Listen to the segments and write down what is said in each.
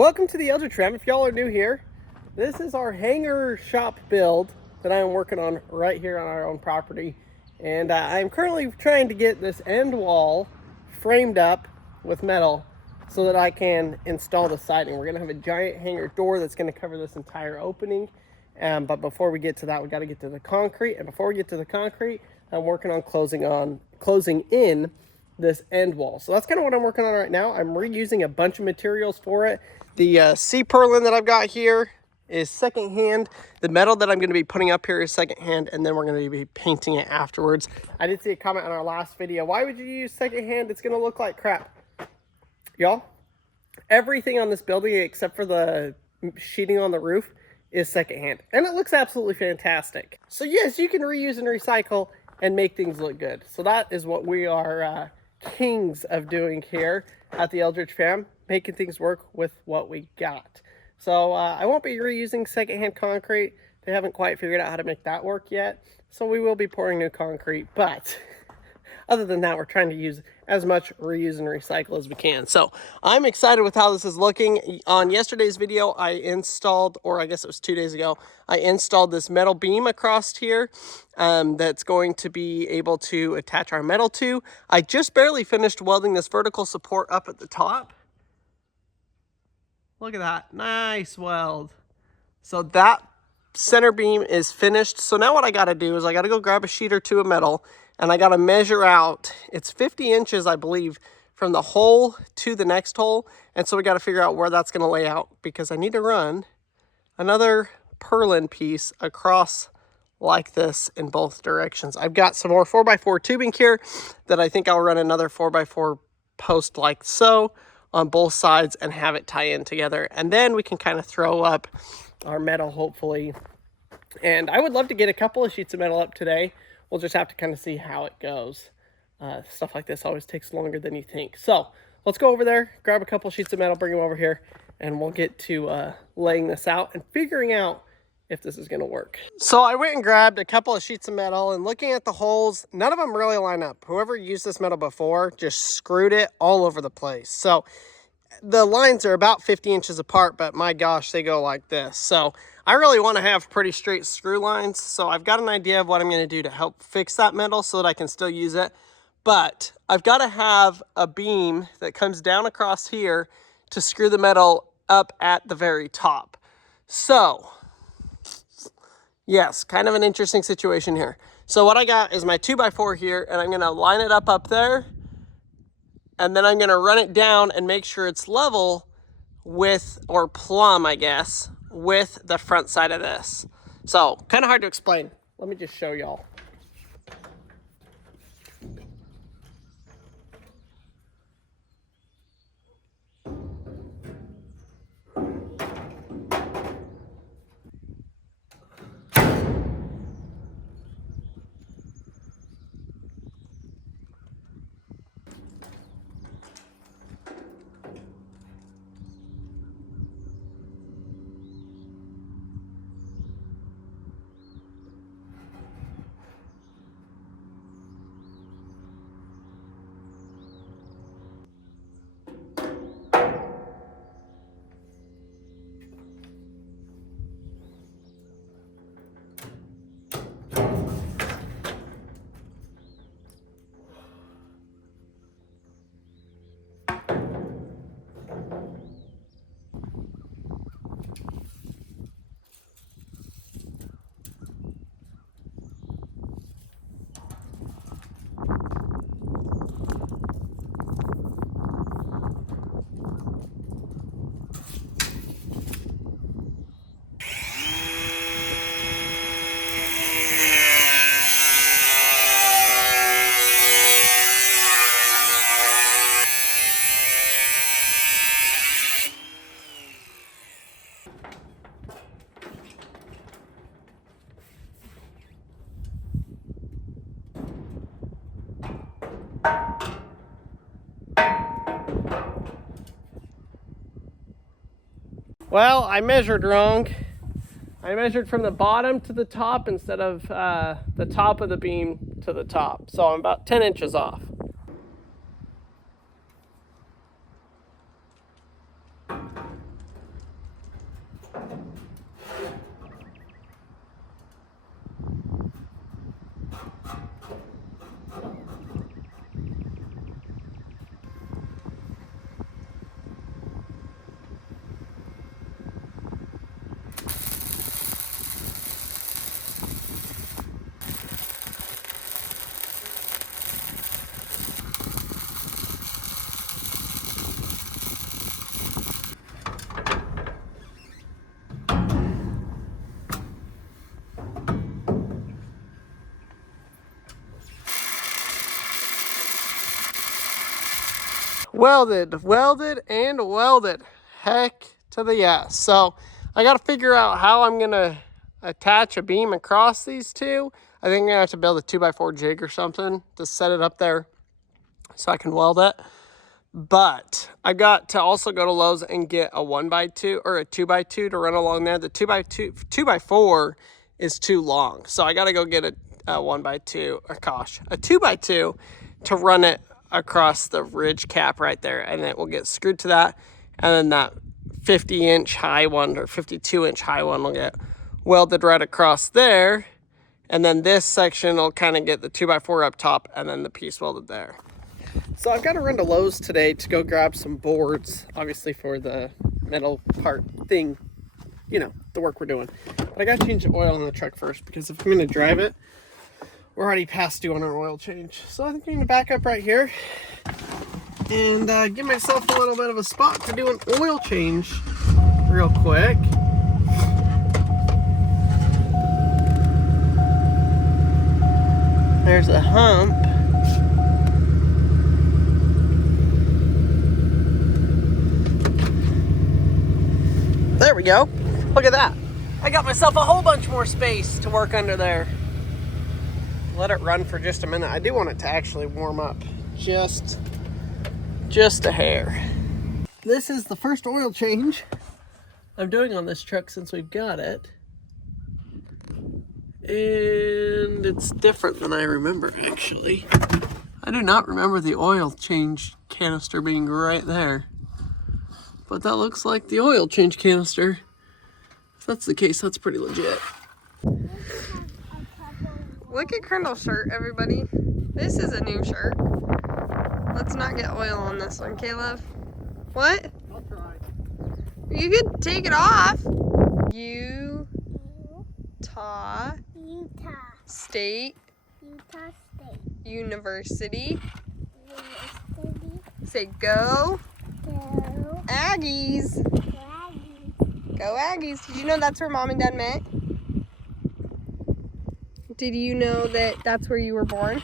Welcome to the Eldredge Fam. If y'all are new here, this is our hangar shop build that I am working on right here on our own property. And I'm currently trying to get this end wall framed up with metal so that I can install the siding. We're gonna have a giant hangar door that's gonna cover this entire opening. But before we get to that, we gotta get to the concrete. And before we get to the concrete, I'm working on closing in this end wall. So that's kind of what I'm working on right now. I'm reusing a bunch of materials for it. The sea purlin that I've got here is secondhand. The metal that I'm going to be putting up here is secondhand, and then we're going to be painting it afterwards. I did see a comment on our last video. Why would you use secondhand? It's going to look like crap. Y'all, everything on this building except for the sheeting on the roof is secondhand, and it looks absolutely fantastic. So yes, you can reuse and recycle and make things look good. So that is what we are kings of doing here at the Eldredge Fam, making things work with what we got. So I won't be reusing secondhand concrete. They haven't quite figured out how to make that work yet. So we will be pouring new concrete, but other than that, we're trying to use as much reuse and recycle as we can. So I'm excited with how this is looking. On yesterday's video, I installed, or I guess it was 2 days ago, I installed this metal beam across here that's going to be able to attach our metal to. I just barely finished welding this vertical support up at the top. Look at that, nice weld. So that center beam is finished. So now what I gotta do is I gotta go grab a sheet or two of metal, and I gotta measure out, it's 50 inches, I believe, from the hole to the next hole. And so we gotta figure out where that's gonna lay out, because I need to run another purlin piece across like this in both directions. I've got some more 4x4 tubing here that I think I'll run another 4x4 post like so on both sides and have it tie in together. And then we can kind of throw up our metal, hopefully. And I would love to get a couple of sheets of metal up today. We'll just have to kind of see how it goes. Stuff like this always takes longer than you think. So let's go over there, grab a couple sheets of metal, bring them over here, and we'll get to laying this out and figuring out if this is going to work. So I went and grabbed a couple of sheets of metal, and looking at the holes, none of them really line up. Whoever used this metal before just screwed it all over the place. So the lines are about 50 inches apart, but my gosh, they go like this. So I really want to have pretty straight screw lines. So I've got an idea of what I'm going to do to help fix that metal so that I can still use it. But I've got to have a beam that comes down across here to screw the metal up at the very top. So yes, kind of an interesting situation here. So what I got is my 2x4 here, and I'm going to line it up there. And then I'm going to run it down and make sure it's level with, or plumb, I guess, with the front side of this. So, kind of hard to explain. Let me just show y'all. Well, I measured wrong. I measured from the bottom to the top instead of the top of the beam to the top. So I'm about 10 inches off. Welded, welded, and welded. Heck to the yes. So I got to figure out how I'm going to attach a beam across these two. I think I'm going to have to build a 2x4 jig or something to set it up there so I can weld it. But I got to also go to Lowe's and get a 1x2 or a 2x2 to run along there. The 2x4 is too long. So I got to go get a 1x2, or gosh, a 2x2 to run it across the ridge cap right there, and it will get screwed to that, and then that 50-inch high one or 52-inch high one will get welded right across there, and then this section will kind of get the 2x4 up top and then the piece welded there. So I've got to run to Lowe's today to go grab some boards, obviously for the metal part thing, you know, the work we're doing. But I got to change the oil on the truck first, because if I'm going to drive it, we're already past due on our oil change. So I think I'm going to back up right here and give myself a little bit of a spot to do an oil change real quick. There's a hump. There we go. Look at that. I got myself a whole bunch more space to work under there. Let it run for just a minute. I do want it to actually warm up just a hair. This is the first oil change I'm doing on this truck since we've got it. And it's different than I remember, actually. I do not remember the oil change canister being right there. But that looks like the oil change canister. If that's the case, that's pretty legit. Look at Crandall's shirt, everybody. This is a new shirt. Let's not get oil on this one, Caleb. What? I'll try. You could take it off. Utah State University. Say go. Go. Aggies. Go Aggies. Did you know that's where Mom and Dad met? Did you know that that's where you were born?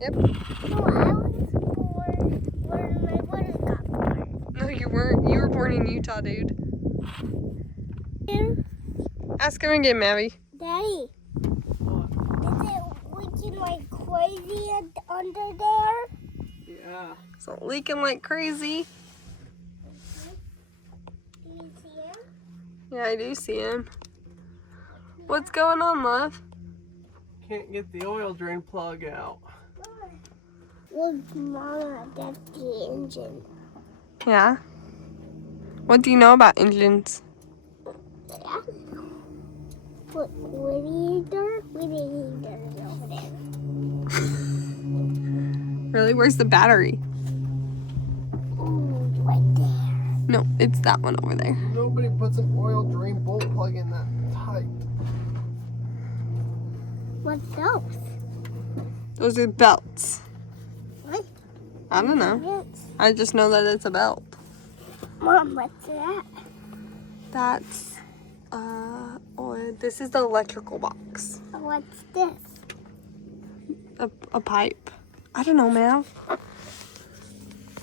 Yep. No, I was born where my brother got born. No, you weren't. You were born in Utah, dude. Yeah. Ask him again, Maddie. Daddy, is it leaking like crazy under there? Yeah. Is it leaking like crazy? Do you see him? Yeah, I do see him. What's going on, love? Can't get the oil drain plug out. Look, Mama, that's the engine. Yeah. What do you know about engines? Yeah. What radiator? Radiator's over there. Really? Where's the battery? Ooh, right there. No, it's that one over there. Nobody puts an oil drain bolt plug in that tight. What's those? Those are belts. What? I don't know. Yes. I just know that it's a belt. Mom, what's that? That's, this is the electrical box. What's this? A pipe. I don't know, Mav.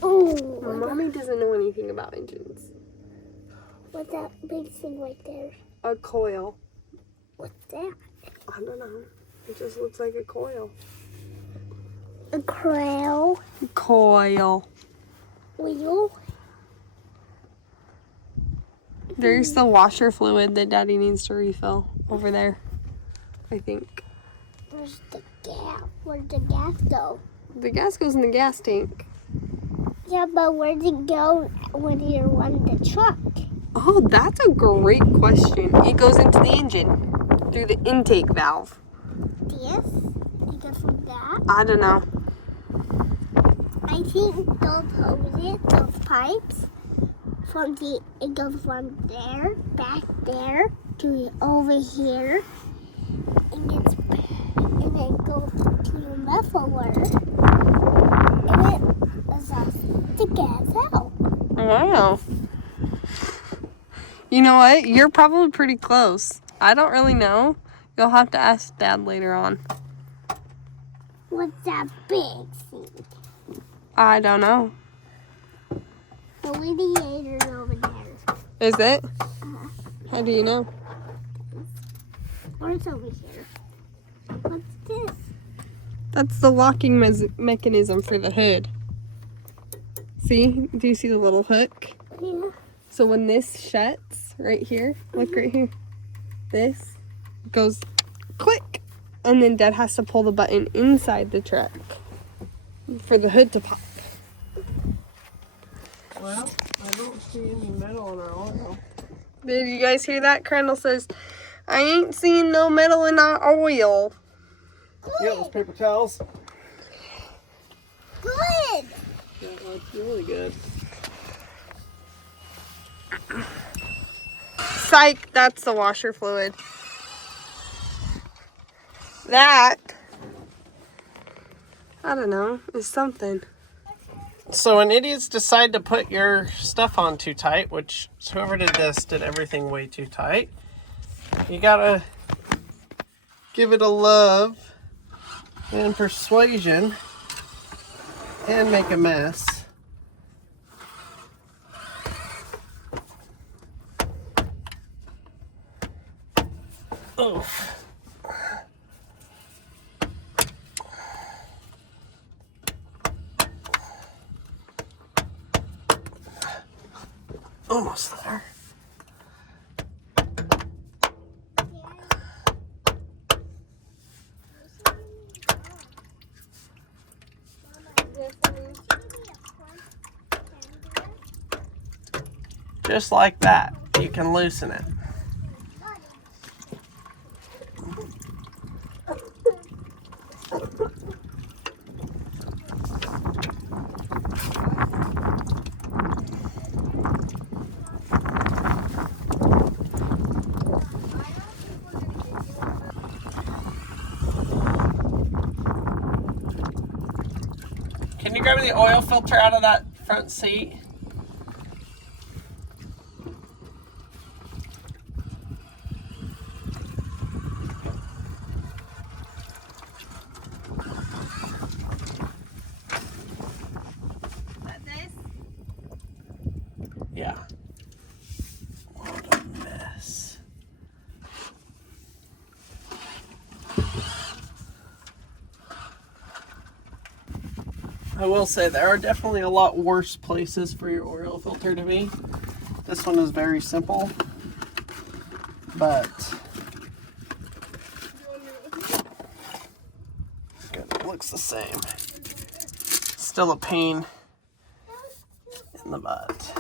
Ooh. My mommy doesn't know anything about engines. What's that big thing right there? A coil. What's that? I don't know. It just looks like a coil. A crow. Coil. Wheel. There's the washer fluid that Daddy needs to refill over there, I think. Where's the gas? Where'd the gas go? The gas goes in the gas tank. Yeah, but where'd it go when you run the truck? Oh, that's a great question. It goes into the engine through the intake valve. This? It goes from that? I don't know. I think those hoses, those pipes, it goes from there, back there, to over here, and then goes to the muffler, and it exhausts the gas out. Wow. You know what? You're probably pretty close. I don't really know. You'll have to ask Dad later on. What's that big thing? I don't know. The radiator's over there. Is it? How do you know? Or it's over here. What's this? That's the locking mechanism for the hood. See? Do you see the little hook? Yeah. So when this shuts right here, look right here, this goes click, and then Dad has to pull the button inside the truck for the hood to pop. Well, I don't see any metal in our oil. Did you guys hear that? Crandall says, I ain't seen no metal in our oil. You got those paper towels? Good. Yeah, that's really good. Psych, that's the washer fluid. That, I don't know, is something. So when idiots decide to put your stuff on too tight, which whoever did this did everything way too tight, you gotta give it a love and persuasion and make a mess. Oof. Almost there. Just like that, you can loosen it. Can you grab the oil filter out of that front seat? Yeah. What a mess. I will say there are definitely a lot worse places for your oil filter to be. This one is very simple, but it looks the same. Still a pain in the butt.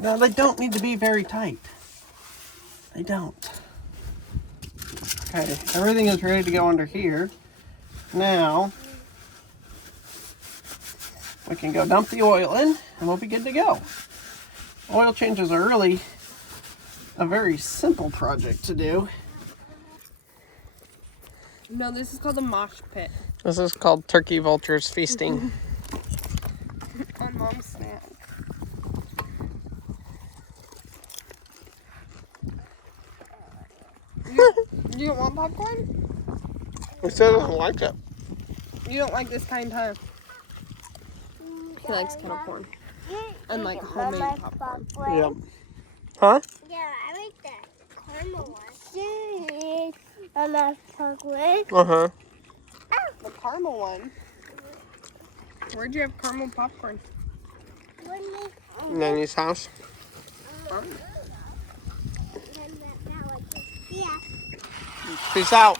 No, they don't need to be very tight. They don't. Okay, everything is ready to go under here. Now, we can go dump the oil in and we'll be good to go. Oil changes are really a very simple project to do. No, this is called a mosh pit. This is called Turkey Vultures Feasting. On Mom's snack. You don't want popcorn? He said he doesn't like it. You don't like this kind, huh? He likes kettle corn. And like homemade popcorn. Yep. Huh? Yeah, I like that caramel one. I like popcorn. Uh-huh. The caramel one. Where'd you have caramel popcorn? Nanny's house. Yeah. Peace out.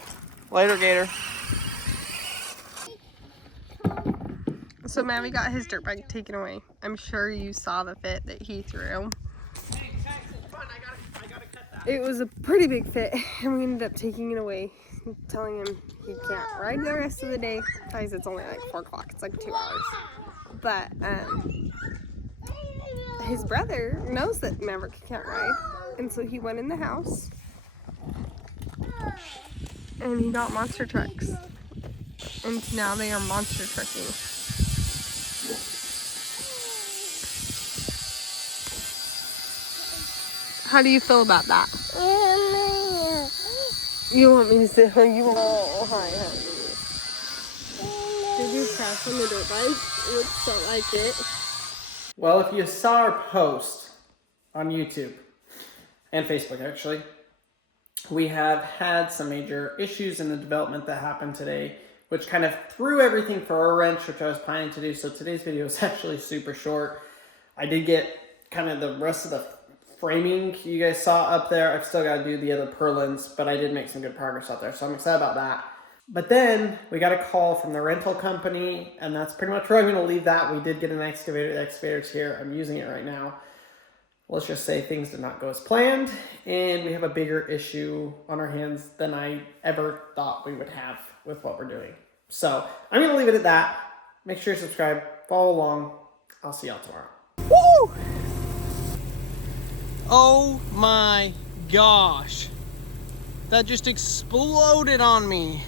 Later, Gator. So Mavi got his dirt bike taken away. I'm sure you saw the fit that he threw. It was a pretty big fit, and we ended up taking it away, telling him he can't ride the rest of the day. Guys, it's only like 4 o'clock. It's like 2 hours. But his brother knows that Maverick can't ride, and so he went in the house and he got monster trucks, and now they are monster trucking. How do you feel about that? You want me to sit on you? Oh, hi, honey. Did you crash on the dirt bike? It looks so like it. Well, if you saw our post on YouTube and Facebook, actually, we have had some major issues in the development that happened today, which kind of threw everything for a wrench, which I was planning to do. So today's video is actually super short. I did get kind of the rest of the framing you guys saw up there. I've still got to do the other purlins, but I did make some good progress out there, so I'm excited about that. But then we got a call from the rental company, and that's pretty much where I'm going to leave that. We did get an excavator. The excavator's here. I'm using it right now. Let's just say things did not go as planned, and we have a bigger issue on our hands than I ever thought we would have with what we're doing. So I'm going to leave it at that. Make sure you subscribe, follow along. I'll see y'all tomorrow. Woo! Oh my gosh. That just exploded on me.